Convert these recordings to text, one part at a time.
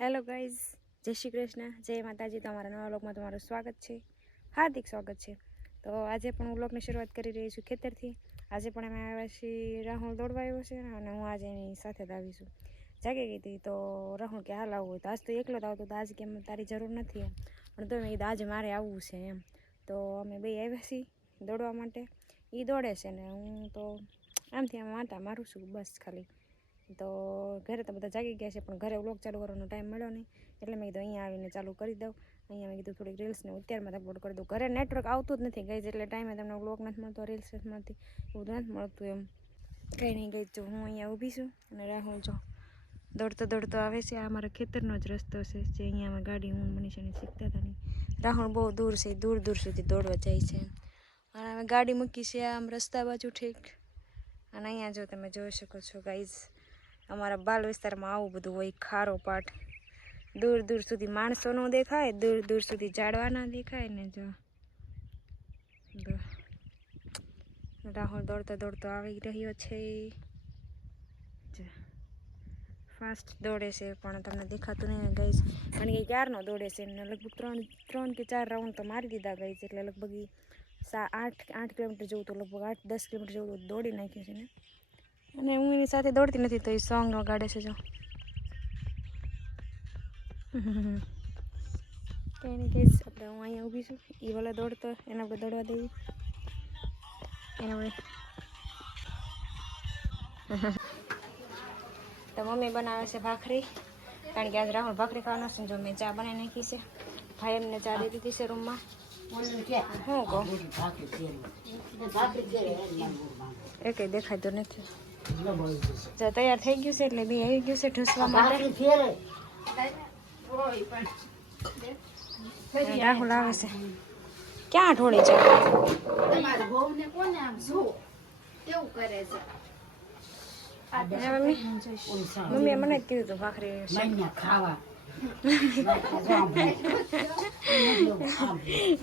Hello guys જય શ્રી કૃષ્ણ. જય માતાજી. તમારા નવા વ્લોગમાં તમારું સ્વાગત છે. હાર્દિક સ્વાગત છે. તો આજે પણ હું વ્લોગની શરૂઆત કરી રહી છું ખેતરથી. આજે પણ અમે આવ્યા છીએ રાહુલ દોડવા આવ્યો છે અને હું આજે એની સાથે જ આવીશું જાગી ગઈ હતી તો રાહુલ કે હાલ હોય તો આજ તો એકલો જ આવતો તો આજ કેમ તારી જરૂર નથી એમ. પણ તો મેં કીધું આજે મારે આવવું છે એમ. તો અમે બે આવ્યા છીએ દોડવા માટે. એ દોડે છે ને, હું તો આમથી આમ વાંટા મારું છું બસ ખાલી. તો ઘરે તો બધા જાગી ગયા છે, પણ ઘરે વ્લોગ ચાલુ કરવાનો ટાઈમ મળ્યો નહીં. એટલે મેં કીધું અહીંયા આવીને ચાલુ કરી દઉં. અહીંયા મેં કીધું થોડીક રીલ્સને અત્યારમાં અપલોડ કરી દઉં. ઘરે નેટવર્ક આવતું જ નથી ગઈ, એટલે ટાઈમે તમને વ્લોગ નથી મળતો રીલ્સ નથી મળતી. એવું બધું નથી મળતું એમ. કંઈ નહીં ગઈ જો હું અહીંયા ઊભી છું અને રાહુલ જો દોડતો દોડતો આવે છે. આ અમારા ખેતરનો જ રસ્તો છે, જે અહીંયા અમે ગાડી હું મનીષાને શીખતા હતા નહીં. રાહુલ બહુ દૂર છે, દૂર દૂર સુધી દોડવા જાય છે. અને અમે ગાડી મૂકી છે, આમ રસ્તા બાજુ ઠીક. અને અહીંયા જો તમે જોઈ શકો છો ગાઈઝ અમારા બાલ વિસ્તારમાં આવું બધું હોય, ખારો પાટ દૂર દૂર સુધી માણસો નો દેખાય, દૂર દૂર સુધી ઝાડવા ના દેખાય ને જો. રાહુલ દોડતો દોડતો આવી રહ્યો છે. ફાસ્ટ દોડે છે, પણ તમને દેખાતું નહીં ગઈશ કારણ કે ક્યારનો દોડે છે? એમને લગભગ ત્રણ ત્રણ કે ચાર રાઉન્ડ તો મારી દીધા ગઈ છે એટલે લગભગ સા, આઠ આઠ કિલોમીટર જેવું તો લગભગ આઠ, દસ કિલોમીટર જેવું તો દોડી નાખ્યું છે ને? અને હું એની સાથે દોડતી નથી તો એ સોંગ વગાડે છે જો. નહીં કહીશ આપણે હું અહીંયા ઊભી છું. એ ભલે દોડતો એને આપણે દોડવા દેવી એને આપણે તો મમ્મી બનાવે છે ભાખરી. કારણ કે આજ રાહુલ ભાખરી ખાવાનો છે જો મેં ચા બનાવી નાખી છે. ભાઈ એમને ચા દીધી દીધી છે રૂમમાં. હું કહું? એ કંઈ દેખાતું નથી. જો તૈયાર થઈ ગયું છે એટલે બે આવી ગયું છે ઢૂસવા માટે. રાહુલ આવે છે. ક્યાં ઢોળે છે? તમારા વહુને કોને આમ જુઓ? કેવું કરે છે? હે મમ્મી. મમ્મીએ મને જ કીધું તું ભાખરી છે.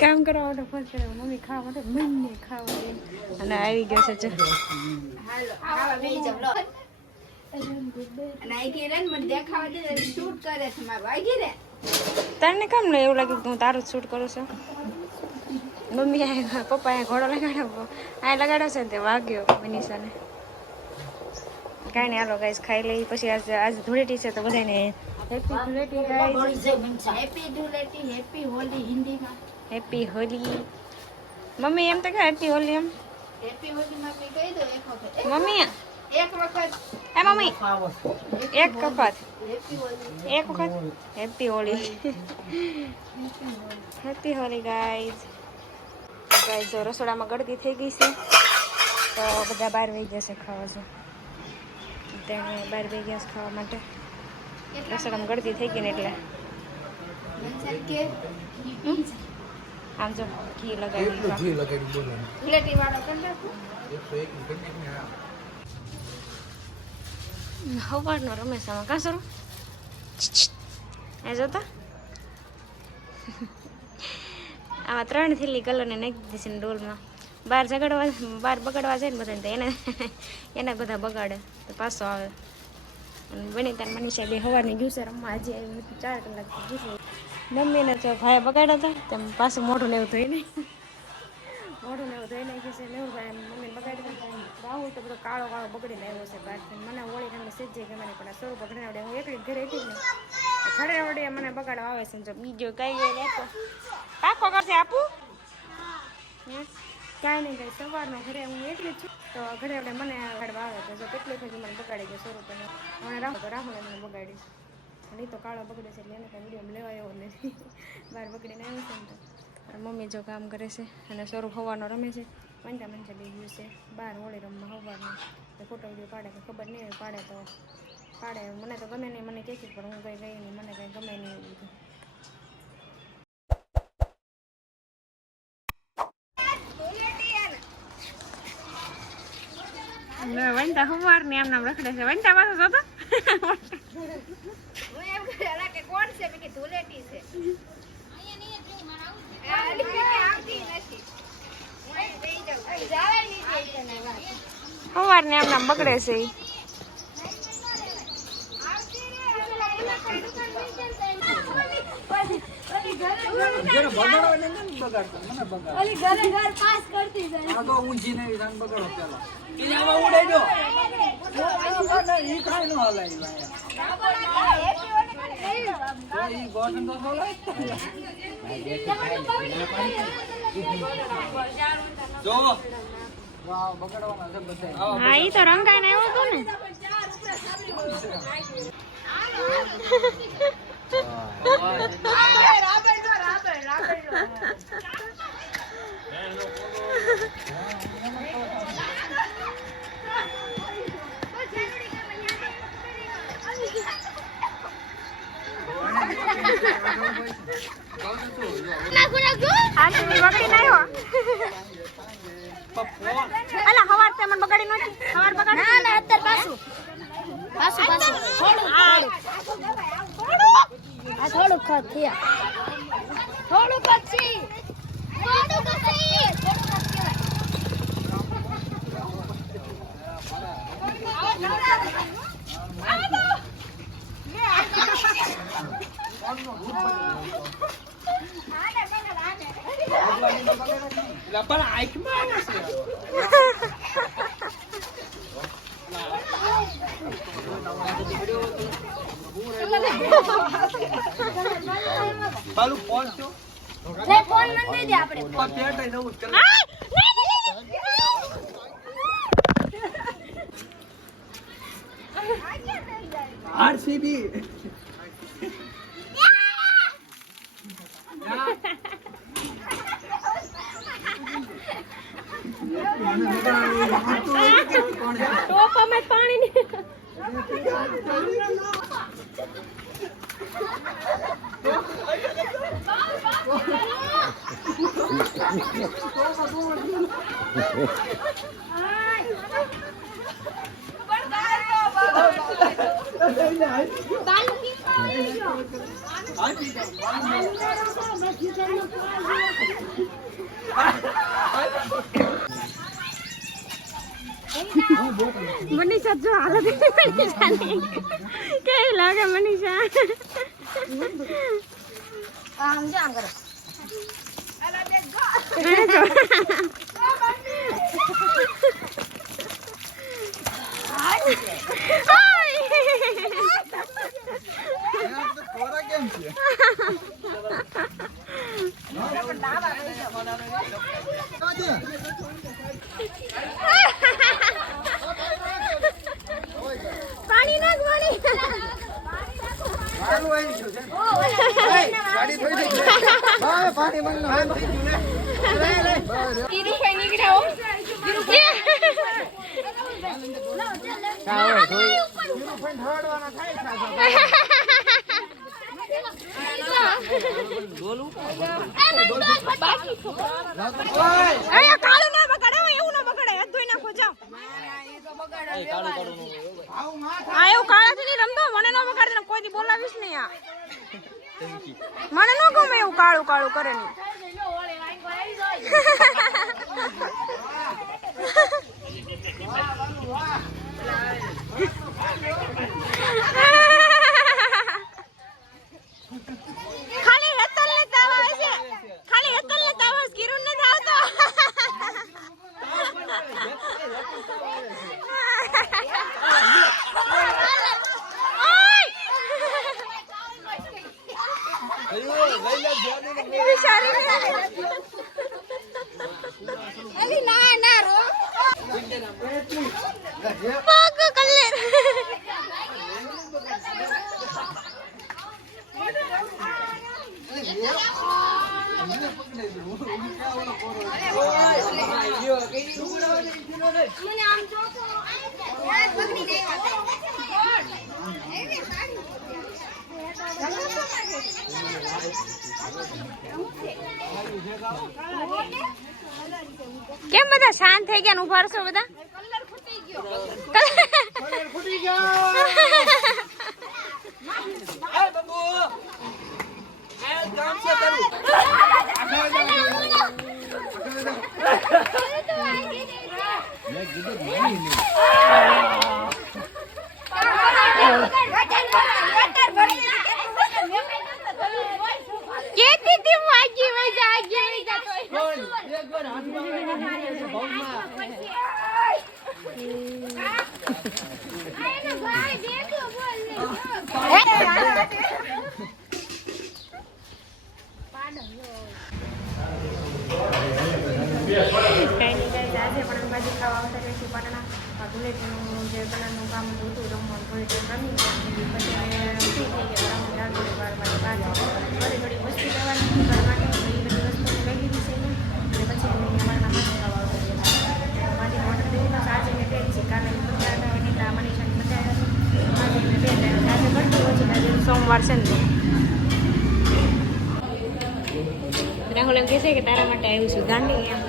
કામ કરવા માટે ફોન કર્યો મમ્મી ખાવા માટે મમ્મી ખાવા દે. અને આવી ગયો છે જો. હાલો ખાવા બેસી જાવ લો અને આ ઘેરે ને મને દેખાવા દે શૂટ કરે છે મારું. આ ઘેરે? તને કેમ ને એવું લાગ્યું કે હું તારું જ શૂટ કરું છું. મમ્મી આ પપ્પા આ ઘોડો લગાડ્યો આ લગાડ્યો છે ને તે વાગ્યો મનીષાને કાંઈ નહીં, હાલો ગાઈસ ખાઈ લઈ પછી આજે આજે ધૂળેટી છે તો બધાને happy Dhuleti happy Dhuleti happy Holi હિન્દીમાં હેપી હોલી મમ્મી, એમ તો કે હેપી હોલી એમ? હેપી હોલી માં બી કહી દો એક વખત મમ્મી એક વખત એ મમ્મી, એક વખત. એક વખત? Happy Holi happy Holi guys guys રસોડામાં ગળદી થઈ ગઈ છે, તો બધા બહાર વહી જશે ખાવા તેને બહાર બે ગયા ખાવા માટે. રસોડામ ગળદી થઈ ગઈ ને એટલે. આમ જો ઘી લગાવી રમેશ આમાં કાં સરું એ જોતા? આવા ત્રણ થેલી કલરને નાખી દીધી છે ને ડોલમાં. બહાર જગાડવા બહાર બગાડવા જાય ને બધાને તો એને એને બધા બગાડે. તો પાછો આવે. અને વનિતા મનીષા બે સવારની ગયું રમવા હજી આવ્યું નથી ચાર કલાક ગયું છે મમ્મીને તો ભાઈ બગાડ્યા હતા, તેમ પાછું મોઢું લેવું ધોઈ નહીં મોઢું લેવું ધોઈ નાખ્યું છે, લેવું ભાઈ મમ્મી બગાડી દીધું રાહુલ તો બધો કાળો કાળો બગડીને આવ્યો છે બહારથી મને હોળી રંગ સેજે કે મને પણ સ્વરૂપ ઘરે હું એકલી ઘરે હતી ને ઘરે આવડે મને બગાડવા આવે છે જો બીજો કઈ ગયો પાકો કરશે આપું? હે? કાંઈ નહીં કાંઈ સવારનો ઘરે હું એકલી જ છું. તો ઘરે આપણે મને બગાડવા આવે તો જો કેટલી થઈ મને બગાડી ગયો સ્વરૂપ મને રાહુલ તો રાહુલે મને બગાડી અને તો કાળો બગડે છે એટલે એને કાંઈ વીડિયો લેવા એવો નથી. બહાર બગડીને આવ્યો છે ને તો. મમ્મી જો કામ કરે છે અને સ્વરૂપ હવાનો રમે છે. પંચા મંચા બે છે. બહાર હોળી રમવા હવાનું તો ફોટો વીડિયો પાડે કે ખબર નહીં પાડે તો પાડે. મને તો ગમે નહીં, મને કહે પણ હું કંઈ ગઈ નહીં, મને કંઈ ગમે નહીં એવું બધું. વંટા હવાર ને આમ નામ રખડે છે વંટા પાછો જોતો હું એમ કહેલા કે કોણ છે કે ધૂળેટી છે વાત હવાર ને આમ નામ બગડે છે ઈ. આવતી રે પેલા એના કોઈ દુકાન લઈ જાય જેને બગાડવા ને મને બગાડતો મને બગાડ ઓલી ઘરે ઘર પાસ કરતી જાય આ તો ઊંચી ને વિધાન બગાડો પેલા ઈ આમાં ઉડાઈ દો ઈ કાંઈ ન હલાય ઈ વાયા. તો ઈ ગોઠણ તો બોલાય જો વાહ બગાડવાના છે હા ઈ તો રંગાઈને આવ્યો હતો ને આટલી બગડી ના આવ્યો અલા હવાર તે મને બગાડી નહોતી હવાર બગાડી ના ના અત્યારે પાછું. પાછું પાછું. થોડું થોડું આ થોડું ખત થયા. થોડું પછી. થોડું પછી. પણ આંખમાં છે. બાલું ફોન થયો લે ફોન મને દે આપણે. પણ પેટ નવું જ આરસીબી. ટોપ અમે પાણી મનીષા જો હાલત કેવી લાગે મનીષા? આમ જો આમ કરો. પાણી નાખ કાળું ના બગાડે એવું ના બગાડે હાથ ધોઈ નાખો જાઓ. એવું કાળાથી રમતો મને ન બગાડે કોઈ આ મને ન ગમે એવું કાળું કાળું કરે ને ખાલી રતન ને તાવ આવે છે ખાલી રતન ને તાવ આવે છે કિરણ ને આવતો અલી ના ના રો પગ કલ્લે મને આમ જો તો યાર પકડી ગઈ કેમ બધા શાંત થઈ ગયા ઊભા બધા? ફૂટી ગયો બાબુ આ કામ છે તારું કેતી તી વાગ્યું એકવાર હાથમાં લઈને ભવમાં. આ એનો ભાઈ બેઠો બોલ લે. કાંઈ નહીં કાંઈ આજે પણ અમે ખાવા આવતા રહીશું પાટણા ધૂળેટીનું જે કલરનું કામ હતું રમવાનું ટાઈમ રમી ગયા. રમણ માટે બહાર થોડી થોડી વસ્તુ કરવાની તો વસ્તુ લઈ લીધી છે. અને પછી અમે અમારા ખાવા આવતા મારી ઓર્ડર દીધો આજે મેં બે છે બધા બે આજે કરતી આજે સોમવાર છે ને રાહુલ એમ કહે છે કે તારા માટે આવ્યું છું ગાંડી એમ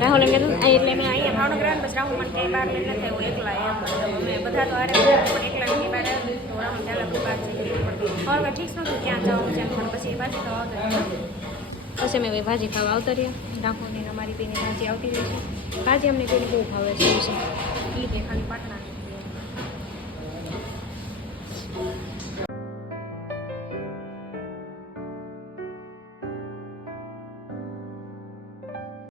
રાહુલ એમ કહેતું આ એટલે મેં અહીંયા ભાવનગર આવ્યા ને પછી રાહુલ મને ક્યાંય બહાર લઈને નથી આવ્યો એકલા એમ અમે બધા તો અરે પણ એકલા નહીં બહાર આવ્યા તો રાહુલ ચાલ આપણે બહાર જઈએ પણ હવે ઠીક નહોતું ક્યાં જવાનું છે એમ પણ પછી ભાજી ખાવા આવતા રહ્યા પછી અમે ભાજી ખાવા આવતા રહ્યા રાહુલની ને અમારી બેની ભાજી આવતી રહી છે ભાજી અમને બેની બહુ ભાવે છે શું છે એ કે ખાલી પાટણા